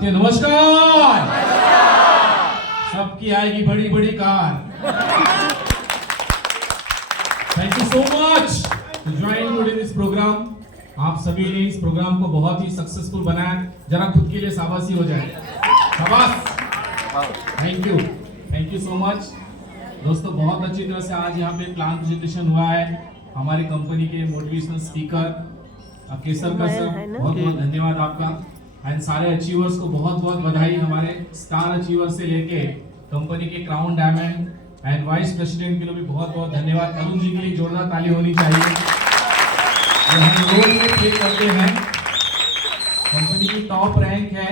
साथियों नमस्कार। सबकी आएगी बड़ी बड़ी car. Thank you so much to join today this programme. आप सभी ने इस प्रोग्राम को बहुत ही सक्सेसफुल बनाया। जरा खुद के लिए शाबाशी हो जाए। शाबाश। थैंक यू सो मच दोस्तों। बहुत अच्छी तरह से आज यहाँ पे प्लान प्रेजेंटेशन हुआ है। हमारी कंपनी के मोटिवेशनल स्पीकर केसर का सर, बहुत बहुत धन्यवाद आपका। एंड सारे अचीवर्स को बहुत बहुत बधाई। हमारे स्टार अचीवर से लेके कंपनी के crown diamond and vice president के लिए भी बहुत बहुत धन्यवाद। अरुण जी के लिए जोरदार ताली होनी चाहिए। हम रोल में प्ले करते हैं। कंपनी की टॉप रैंक है,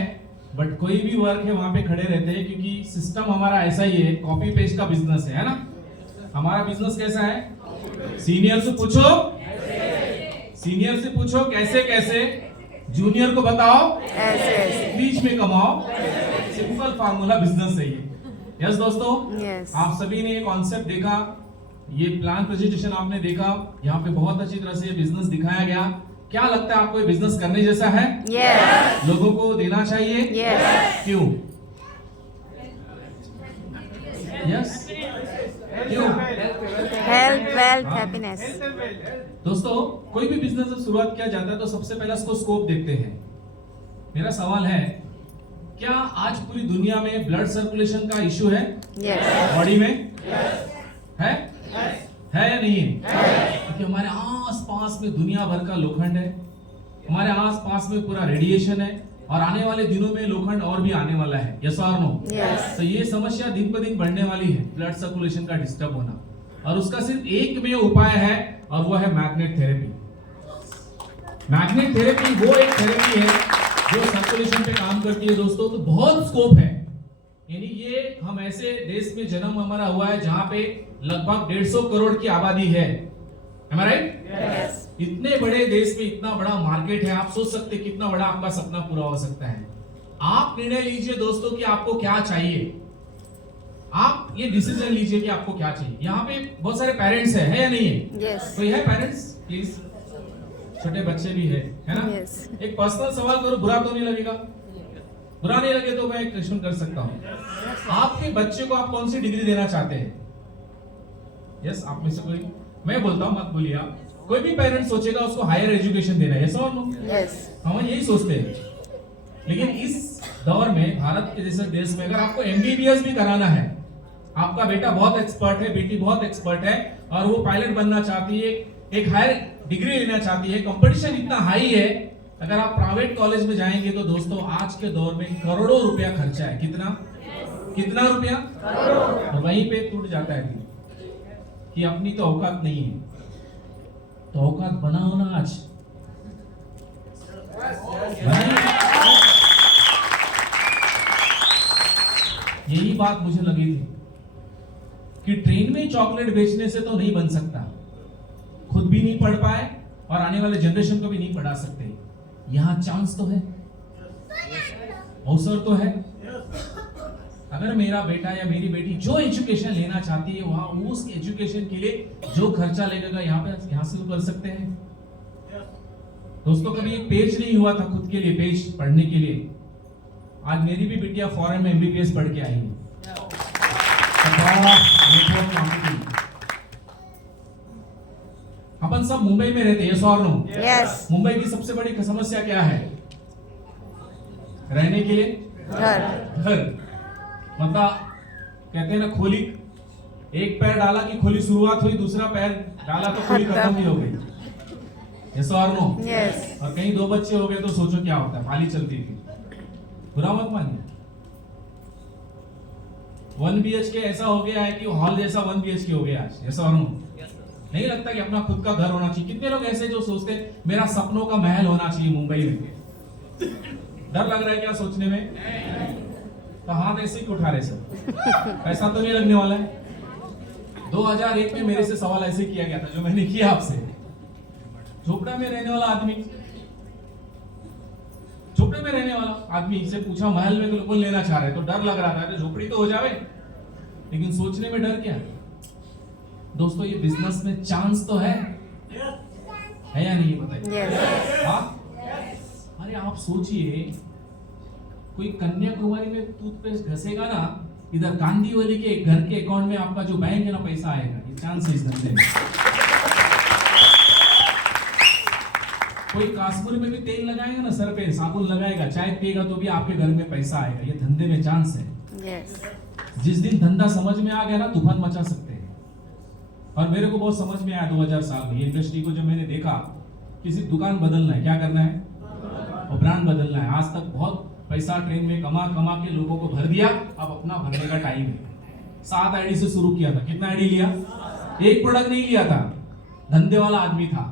बट कोई भी वर्क है वहां पे खड़े रहते हैं, क्योंकि सिस्टम हमारा ऐसा ही है, कॉपी पेस्ट का बिजनेस है ना। हमारा बिजनेस कैसा है? सीनियर से पूछो, सीनियर से पूछो कैसे कैसे, जूनियर को बताओ ऐसे, बीच में कमाओ। सिंपल फार्मूला बिजनेस है ये। यस दोस्तों, आप सभी ने ये कॉन्सेप्ट देखा, ये प्लान प्रेजेंटेशन आपने देखा। यहाँ पे बहुत अच्छी तरह से ये बिजनेस दिखाया गया। क्या लगता है आपको ये बिजनेस करने जैसा है? Yes. लोगों को देना चाहिए? Yes. क्यों? यस क्यों? Health, wealth, happiness. दोस्तों, कोई भी बिजनेस जब शुरुआत किया जाता है तो सबसे पहले उसको स्कोप देखते हैं। मेरा सवाल है, क्या आज पूरी दुनिया में ब्लड सर्कुलेशन का इशू है? Yes. बॉडी में है या नहीं है? क्योंकि हमारे आस-पास में दुनिया भर का लोखंड है, हमारे आस-पास में पूरा रेडिएशन है, और आने वाले दिनों में लोखंड और भी आने वाला है। यस और नो? तो ये समस्या दिन पर दिन बढ़ने वाली है, ब्लड सर्कुलेशन का डिस्टर्ब होना, और उसका सिर्फ एक में उपाय है, और वो है मैग्नेट थेरेपी। मैग्नेट थेरेपी वो एक थेरेपी है जो सर्कुलेशन पे काम करती है दोस्तों। तो बहुत स्कोप है, यानी ये हम ऐसे देश में जन्म हमारा हुआ है जहां पे लगभग 150 करोड़ की आबादी है। Am I right? Yes. इतने बड़े देश में इतना बड़ा मार्केट है। आप सोच सकते कितना बड़ा आपका सपना पूरा हो सकता है। आप निर्णय लीजिए दोस्तों कि आपको क्या चाहिए। आप ये डिसीजन लीजिए कि आपको क्या चाहिए। यहाँ पे बहुत सारे पेरेंट्स है या नहीं है? Yes. कोई है पेरेंट्स? प्लीज, छोटे बच्चे भी है ना? Yes. एक पर्सनल सवाल करो, बुरा तो नहीं लगेगा? बुरा नहीं लगे तो मैं एक क्वेश्चन कर सकता हूँ। आपके बच्चे को आप कौन सी डिग्री देना चाहते हैं? यस, आप में से कोई? मैं बोलता हूँ, मत बोलिए आप। कोई भी पेरेंट सोचेगा उसको हायर एजुकेशन देना है, यस और नो? Yes. हम यही सोचते हैं। लेकिन इस दौर में, भारत के जैसे देश में, अगर आपको एमबीबीएस भी कराना है, आपका बेटा बहुत एक्सपर्ट है, बेटी बहुत एक्सपर्ट है, और वो पायलट बनना चाहती है, एक हायर डिग्री लेना चाहती है, कंपटीशन इतना हाई है, अगर आप प्राइवेट कॉलेज में जाएंगे तो दोस्तों आज के दौर में करोड़ों रुपया खर्चा है। कितना रुपया? और वहीं पे टूट जाता है कि अपनी तो औकात नहीं है। तो औकात बनाओ ना आज। यही बात मुझे लगी थी कि ट्रेन में चॉकलेट बेचने से तो नहीं बन सकता, खुद भी नहीं पढ़ पाए और आने वाले जनरेशन को भी नहीं पढ़ा सकते। यहां चांस तो है, अवसर तो है। अगर मेरा बेटा या मेरी बेटी जो एजुकेशन लेना चाहती है, वहां उस एजुकेशन के लिए जो खर्चा लगेगा यहाँ से तो कर सकते हैं। दोस्तों, कभी एक पेज नहीं हुआ था खुद के लिए, पेज पढ़ने के लिए। आज मेरी भी बेटियां फॉरेन में एमबीबीएस पढ़ के आई है। अपन सब मुंबई में रहते हैं, यस और नो? Yes. मुंबई की सबसे बड़ी समस्या क्या है? रहने के लिए घर। मतलब कहते हैं ना, खोली एक पैर डाला कि खोली शुरुआत हुई, दूसरा पैर डाला तो खोली खत्म ही हो गई। यस और नो? Yes. और कहीं 2 बच्चे हो गए तो सोचो क्या होता है, पाली चलती थी। बुरा मत मानिए। 1 BHK ऐसा हो गया है कि हॉल जैसा 1 BHK हो गया आज। यस और नो? नहीं लगता कि अपना खुद का घर होना चाहिए? कितने लोग ऐसे जो सोचते हैं मेरा सपनों का महल होना चाहिए मुंबई में? डर लग रहा है क्या सोचने में? तो हाथ ऐसे ही उठा रहे सर, ऐसा तो नहीं लगने वाला है। 2001 में मेरे से सवाल ऐसे किया गया था जो मैंने किया आपसे। झोपड़ा में रहने वाला आदमी, झोपड़े में रहने वाला आदमी से पूछा महल में कौन लेना चाह रहे, तो डर लग रहा था, तो झोपड़ी तो हो जावे, लेकिन सोचने में डर क्या? दोस्तों, ये बिजनेस में चांस तो है या नहीं, बताइए। Yes. अरे आप सोचिए, कोई कन्याकुमारी में टूथपेस्ट घसेगा ना, इधर कांदीवली के घर के अकाउंट में आपका जो बैंक है ना पैसा आएगा। ये चांस है इस धंधे में। कोई काश्मीर में भी तेल लगाएगा ना, सर पे साबुन लगाएगा, चाय पिएगा तो भी आपके घर में पैसा आएगा। ये धंधे में चांस है। Yes. जिस दिन धंधा समझ में आ गया ना, तूफान मचा सकते हैं। और मेरे को बहुत समझ में आया 2000 साल में ये इंडस्ट्री को जब मैंने देखा, किसी दुकान बदलना है, क्या करना है, और ब्रांड बदलना है। आज तक बहुत पैसा ट्रेन में कमा कमा के लोगों को भर दिया, अब अपना भरने का टाइम है। 7 आईडी से शुरू किया था। कितना आईडी लिया? एक प्रोडक्ट नहीं लिया था। धंधे वाला आदमी था,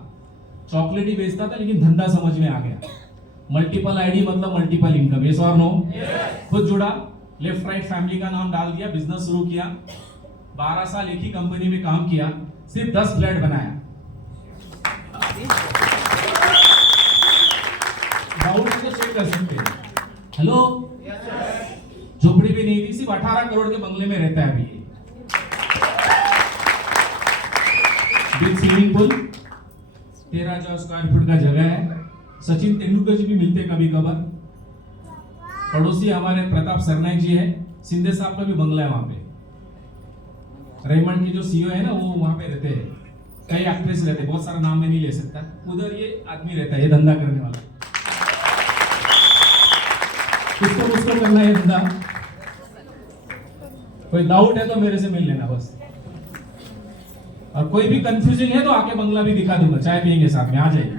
चॉकलेट ही बेचता था, लेकिन धंधा समझ में आ गया। मल्टीपल आईडी मतलब मल्टीपल इनकम। यस और नो? खुद जुड़ा, लेफ्ट राइट फैमिली का नाम डाल दिया, बिजनेस शुरू किया। 12 साल एक ही कंपनी में काम किया, सिर्फ 10 फ्लैट बनाया। डाउट को चेक कर सकते हैं। हेलो, झोपड़ी भी नहीं थी, सिर्फ 18 करोड़ के बंगले में रहता है अभी। Big swimming pool, 13,000 square feet का जगह है। सचिन तेंदुलकर जी भी मिलते कभी कभार। पड़ोसी हमारे प्रताप सरनाईक जी है, सिंधे साहब का भी बंगला है वहां पे। रेमंड की जो सीईओ है ना, वो वहां पे रहते हैं। कई एक्ट्रेस रहते हैं, बहुत सारा नाम मैं नहीं ले सकता। उधर ये आदमी रहता है, ये धंधा करने वाला। किसको मुझको करना है धंधा? कोई डाउट है तो मेरे से मिल लेना बस। और कोई भी कंफ्यूजिंग है तो आके बंगला भी दिखा दूंगा, चाय पियेंगे साथ में, आ जाइए।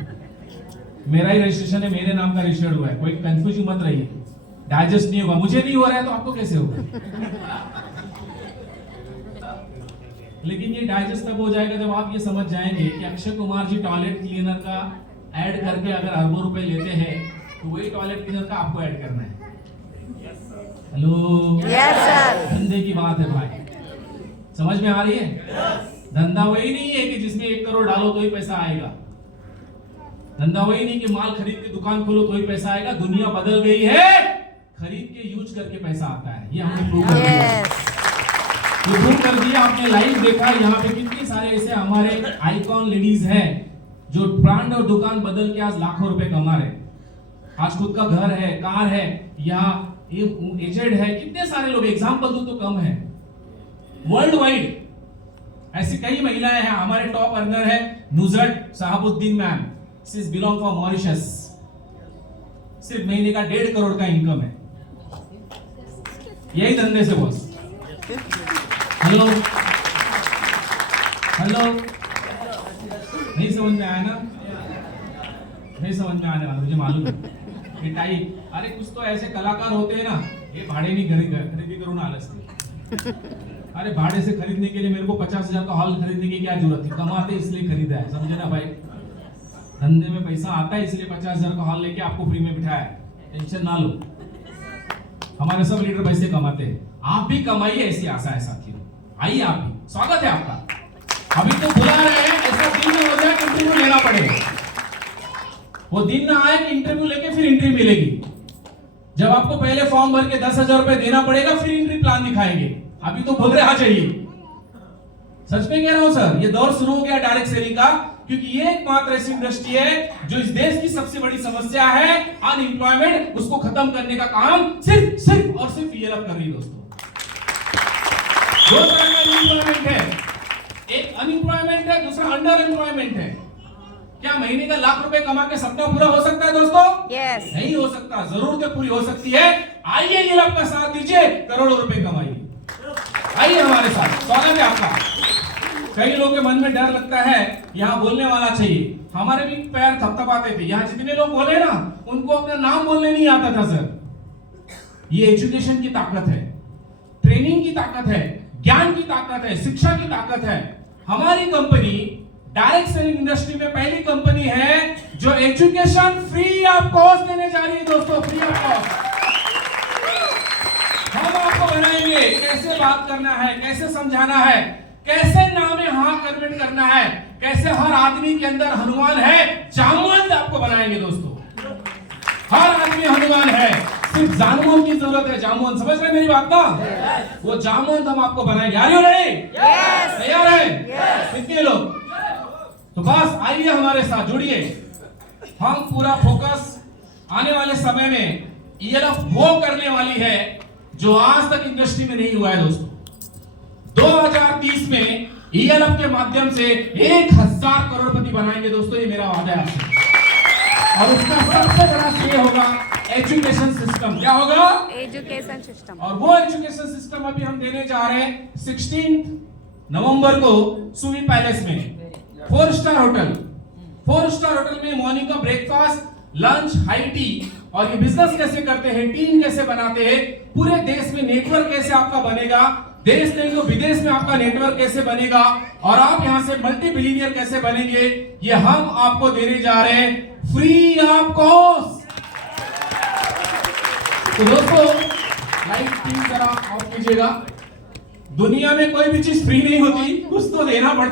मेरा ही रजिस्ट्रेशन है, मेरे नाम का रजिस्टर्ड हुआ है। कोई कंफ्यूजिंग मत रहिए। डाइजेस्ट नहीं होगा, मुझे नहीं हो रहा है तो आपको कैसे होगा? लेकिन ये डाइजेस्ट तब हो जाएगा जब आप ये समझ जाएंगे कि अक्षय कुमार जी टॉयलेट क्लीनर का ऐड करके अगर अरबों रुपए लेते हैं, तो वही टॉयलेट क्लीनर का आपको ऐड करना है। Hello, Yes, sir. धंधे की बात है भाई, समझ में आ रही है? धंधा वही नहीं है कि जिसमें 1 करोड़ डालो तो ही पैसा आएगा। धंधा वही नहीं कि माल खरीद के दुकान खोलो तो ही पैसा आएगा। दुनिया बदल गई है, खरीद के यूज करके पैसा आता है। ये हमने प्रूव कर दिया। ये प्रूव कर दिया, आपने लाइव देखा। यहाँ पे कितनी सारे ऐसे हमारे आइकॉन लेडीज हैं जो ब्रांड और दुकान बदल के आज लाखों रुपए कमा रहे। आज खुद का घर है, कार है, या एजेड है। कितने सारे लोग, एग्जाम्पल दो तो कम है। वर्ल्ड वाइड ऐसी कई महिलाएं हैं। हमारे टॉप अर्नर है Nusrat Shahabuddin ma'am, she is belong from Mauritius. सिर्फ महीने का 1.5 करोड़ का इनकम है, यही धंधे से बॉस। हेलो हेलो, नहीं समझ में आया ना? नहीं समझ में आने वाला, मुझे मालूम है। मिठाई, अरे कुछ तो ऐसे कलाकार होते हैं ना, ये भाड़े नहीं खरीदी करो ना आलस से। अरे भाड़े से खरीदने के लिए मेरे को 50,000 का हॉल खरीदने की क्या जरूरत थी? कमाते इसलिए खरीदा है, समझे ना भाई? धंधे में पैसा आता है इसलिए 50,000 का हॉल लेके आपको फ्री में बिठाया है। टेंशन ना लो, हमारे सब लीडर पैसे कमाते हैं। आप भी कमाइए, ऐसी आशा है साथियों। आइए, आप भी, स्वागत है आपका। अभी तो बुला रहे हैं, ऐसा दिन में हो जाए कि इंटरव्यू लेना पड़ेगा। वो दिन ना आए कि इंटरव्यू लेके फिर एंट्री मिलेगी। जब आपको पहले फॉर्म भर के 10,000 रुपए देना पड़ेगा, फिर एंट्री प्लान दिखाएंगे। अभी तो बोल रहे आ जाइए। सच में कह रहा हूं सर, ये दौर शुरू हो गया डायरेक्ट सेलिंग का, क्योंकि ये एकमात्र ऐसी इंडस्ट्री है जो इस देश की सबसे बड़ी समस्या है अनएम्प्लॉयमेंट, उसको खत्म करने का काम सिर्फ और सिर्फ ये कर रही है दोस्तों। 2 तरह का अनएम्प्लॉयमेंट है, एक अनएम्प्लॉयमेंट है, दूसरा अंडर एम्प्लॉयमेंट है। क्या महीने का लाख रुपए कमा के सपना पूरा हो सकता है दोस्तों? Yes. नहीं हो सकता, जरूरतें पूरी हो सकती है। आइए, ये लब का साथ दीजिए, करोड़ों रुपए कमाइए। आइए हमारे साथ, स्वागत है आपका। कई लोगों के मन में डर लगता है, यहाँ बोलने वाला चाहिए। हमारे भी पैर थपथपाते थे। यहाँ जितने लोग बोले ना, उनको अपना नाम बोलने नहीं आता था सर। ये एजुकेशन की ताकत है, ट्रेनिंग की ताकत है, ज्ञान की ताकत है, शिक्षा की ताकत है। हमारी कंपनी डायरेक्ट सेलिंग इंडस्ट्री में पहली कंपनी है जो एजुकेशन फ्री ऑफ कॉस्ट देने जा रही है दोस्तों, फ्री ऑफ कॉस्ट। हम आपको बनाएंगे कैसे बात करना है, कैसे समझाना है, कैसे नामे हाँ कन्वर्ट करना है, कैसे हर आदमी के अंदर हनुमान है, जामवंत आपको बनाएंगे दोस्तों। हर आदमी हनुमान है, सिर्फ जामवंत की जरूरत है। जामवंत, समझ रहे मेरी बात ना? वो जामवंत हम आपको बनाएंगे। Are you ready? तैयार है? कितने लोग? तो बस आइए हमारे साथ जुड़िए। हम पूरा फोकस आने वाले समय में ELF वो करने वाली है जो आज तक इंडस्ट्री में नहीं हुआ है दोस्तों। 2030 में ELF के माध्यम से 1000 करोड़पति बनाएंगे दोस्तों, ये मेरा वादा है आपसे। और उसका सबसे बड़ा श्रेय होगा एजुकेशन सिस्टम। क्या होगा? Education system. और वो एजुकेशन सिस्टम अभी हम देने जा रहे हैं 16 नवंबर को सुवी पैलेस में, 4 स्टार होटल में मॉर्निंग का ब्रेकफास्ट, लंच, हाई टी, और ये बिजनेस कैसे करते हैं, टीम कैसे बनाते हैं, पूरे देश में नेटवर्क कैसे आपका बनेगा, देश नहीं तो विदेश में आपका नेटवर्क कैसे बनेगा, और आप यहां से मल्टी बिलियनियर कैसे बनेंगे, ये हम आपको देने जा रहे हैं फ्री ऑफ कॉस्ट। तो दोस्तों लाइट प्लीज जरा ऑफ कीजिएगा। दुनिया में कोई भी चीज फ्री नहीं होती, कुछ तो देना पड़ता है।